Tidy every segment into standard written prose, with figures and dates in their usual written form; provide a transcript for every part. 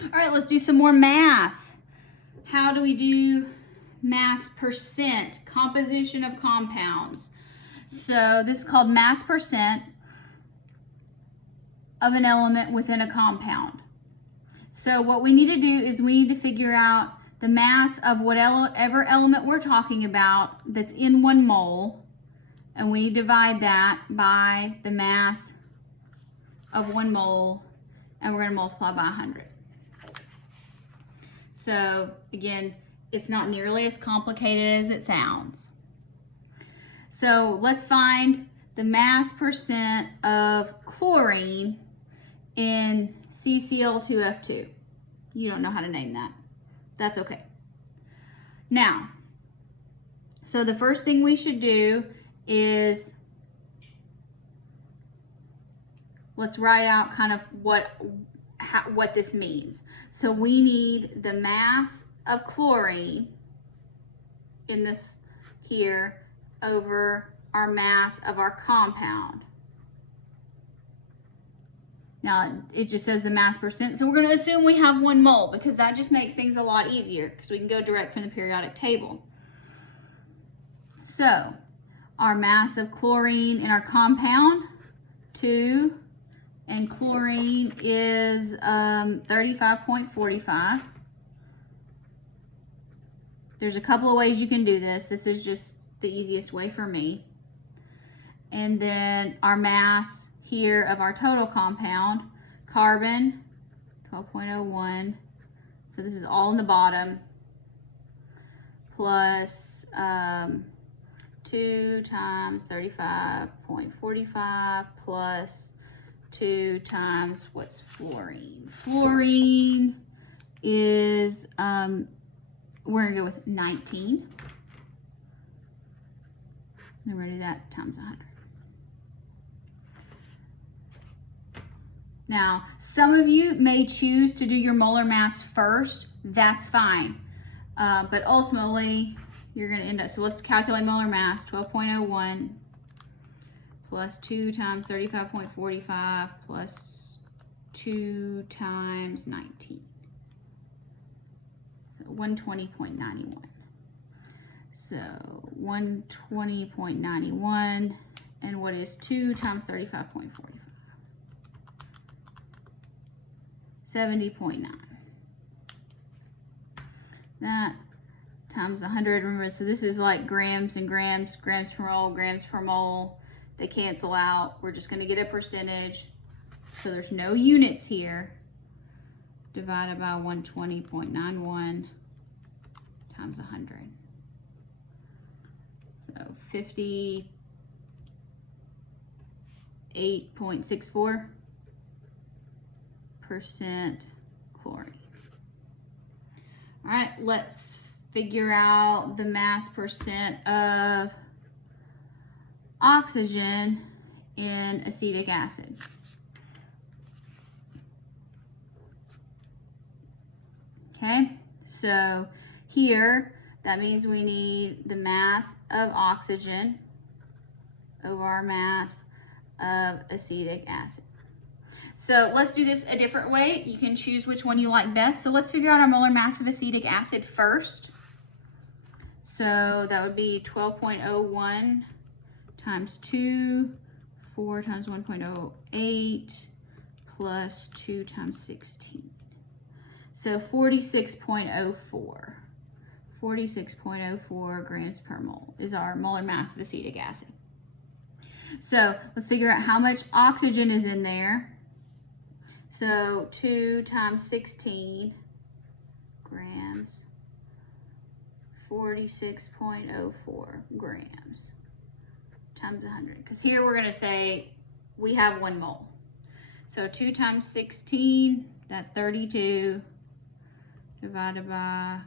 All right, let's do some more math. How do we do mass percent, composition of compounds? So this is called mass percent of an element within a compound. So what we need to do is we need to figure out the mass of whatever element we're talking about that's in 1 mole, and we divide that by the mass of 1 mole, and we're going to multiply by 100. So again, it's not nearly as complicated as it sounds. So let's find the mass percent of chlorine in CCl2F2. You don't know how to name that. That's okay. Now, so the first thing we should do is let's write out kind of what this means. So we need the mass of chlorine in this here over our mass of our compound. Now it just says the mass percent, so we're going to assume we have 1 mole because that just makes things a lot easier because we can go direct from the periodic table. So our mass of chlorine in our compound, 2, and chlorine is 35.45. There's a couple of ways you can do this. This is just the easiest way for me. And then our mass here of our total compound, carbon, 12.01. So this is all in the bottom, plus 2 times 35.45 plus 2 times what's fluorine. Fluorine is, we're going to go with 19. And we're going to do that times 100. Now, some of you may choose to do your molar mass first. That's fine. But ultimately, you're going to end up, so let's calculate molar mass, 12.01 plus 2 times 35.45 plus 2 times 19. So 120.91. So 120.91, and what is 2 times 35.45? 70.9. That times 100, remember, so this is like grams and grams, grams per mole. They cancel out. We're just going to get a percentage. So there's no units here. Divided by 120.91 times 100. So 58.64% chlorine. All right, let's figure out the mass percent of oxygen in acetic acid. Okay, so here that means we need the mass of oxygen over our mass of acetic acid. So let's do this a different way. You can choose which one you like best. So let's figure out our molar mass of acetic acid first. So that would be 12.01 times 2, 4 times 1.08 plus 2 times 16. So 46.04. 46.04 grams per mole is our molar mass of acetic acid. So let's figure out how much oxygen is in there. So 2 times 16 grams, 46.04 grams times 100. Because here we're going to say we have 1 mole. So 2 times 16, that's 32, divided by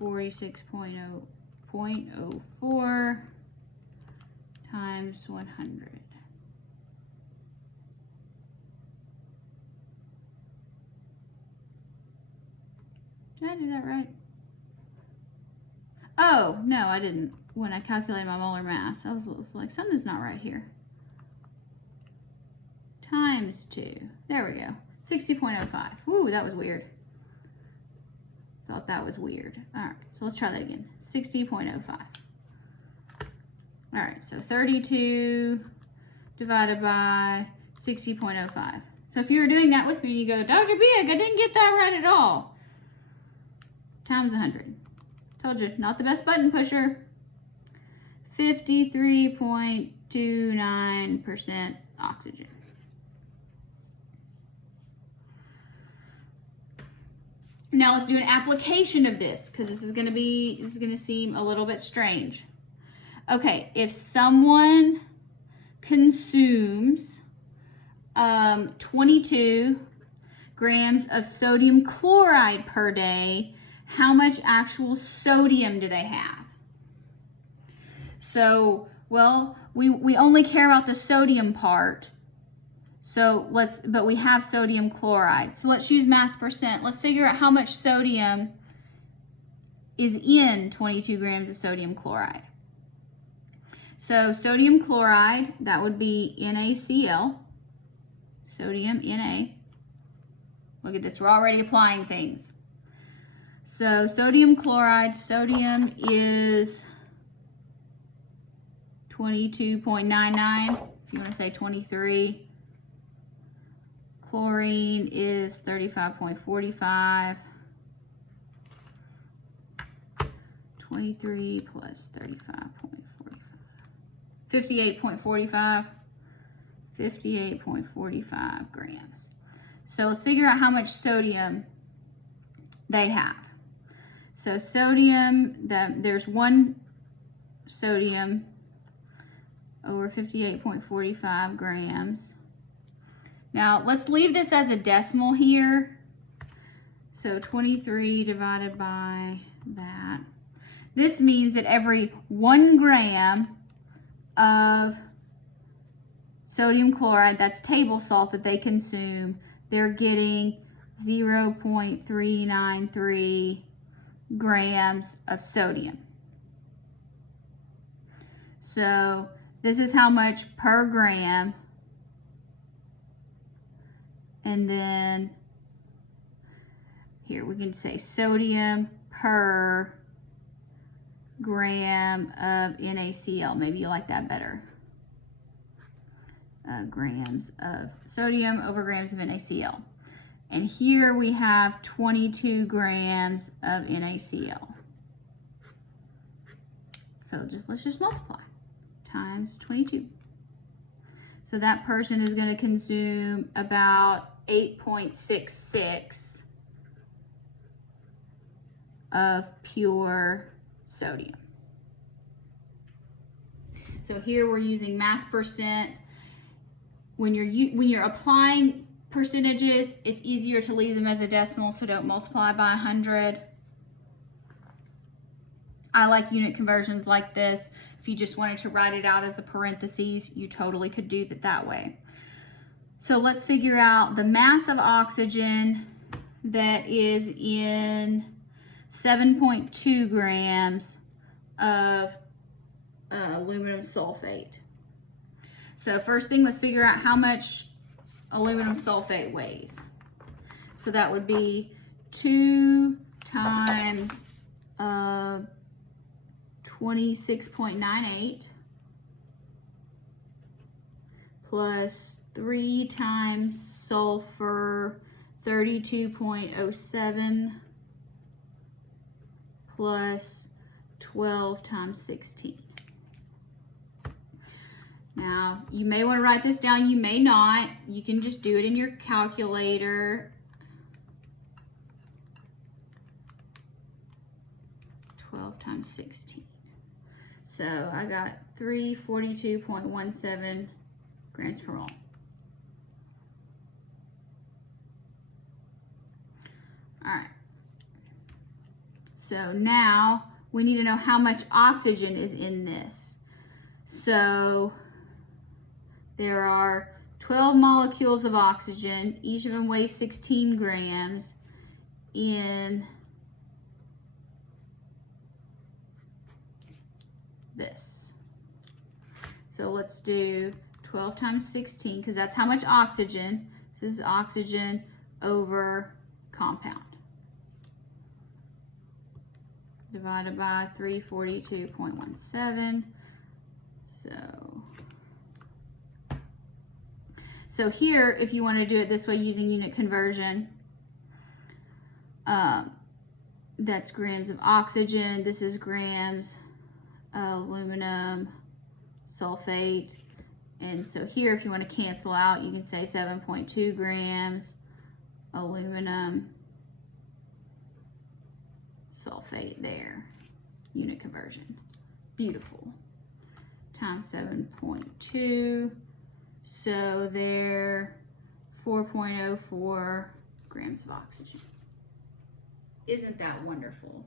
46.04 times 100. Did I do that right? Oh, no, I didn't. When I calculated my molar mass, I was like, something's not right here. Times 2. There we go. 60.05. Ooh, that was weird. Thought that was weird. All right, so let's try that again. 60.05. All right, so 32 divided by 60.05. So if you were doing that with me, you go, Dr. Big, I didn't get that right at all. Times 100. Told you, not the best button pusher. 53.29% oxygen. Now let's do an application of this, because this is going to seem a little bit strange. Okay, if someone consumes 22 grams of sodium chloride per day, how much actual sodium do they have? So, well, we only care about the sodium part. So but we have sodium chloride. So let's use mass percent. Let's figure out how much sodium is in 22 grams of sodium chloride. So sodium chloride, that would be NaCl. Sodium, Na. Look at this, we're already applying things. So sodium chloride, sodium is 22.99, if you want to say 23. Chlorine is 35.45. 23 plus 35.45. 58.45. 58.45 grams. So let's figure out how much sodium they have. So sodium, there's one sodium over 58.45 grams. Now let's leave this as a decimal here. So 23 divided by that. This means that every 1 gram of sodium chloride, that's table salt that they consume, they're getting 0.393 grams of sodium. So this is how much per gram. And then here we can say sodium per gram of NaCl. Maybe you like that better. Grams of sodium over grams of NaCl. And here we have 22 grams of NaCl. So let's just multiply. Times 22. So that person is going to consume about 8.66 of pure sodium. So here we're using mass percent. When you're applying percentages, it's easier to leave them as a decimal, so don't multiply by 100. I like unit conversions like this. If you just wanted to write it out as a parentheses, you totally could do it that way. So let's figure out the mass of oxygen that is in 7.2 grams of aluminum sulfate. So first thing, let's figure out how much aluminum sulfate weighs. So that would be 2 times 26.98 plus 3 times sulfur 32.07 plus 12 times 16. Now, you may want to write this down, you may not. You can just do it in your calculator. 12 times 16. So I got 342.17 grams per mole. All right. So now we need to know how much oxygen is in this. So there are 12 molecules of oxygen, each of them weighs 16 grams in this. So let's do 12 times 16, because that's how much oxygen. This is oxygen over compound. divided by 342.17. So here, if you want to do it this way using unit conversion, that's grams of oxygen. This is grams of aluminum sulfate. And so here, if you want to cancel out, you can say 7.2 grams aluminum sulfate there. Unit conversion. Beautiful. Times 7.2. So they're 4.04 grams of oxygen. Isn't that wonderful?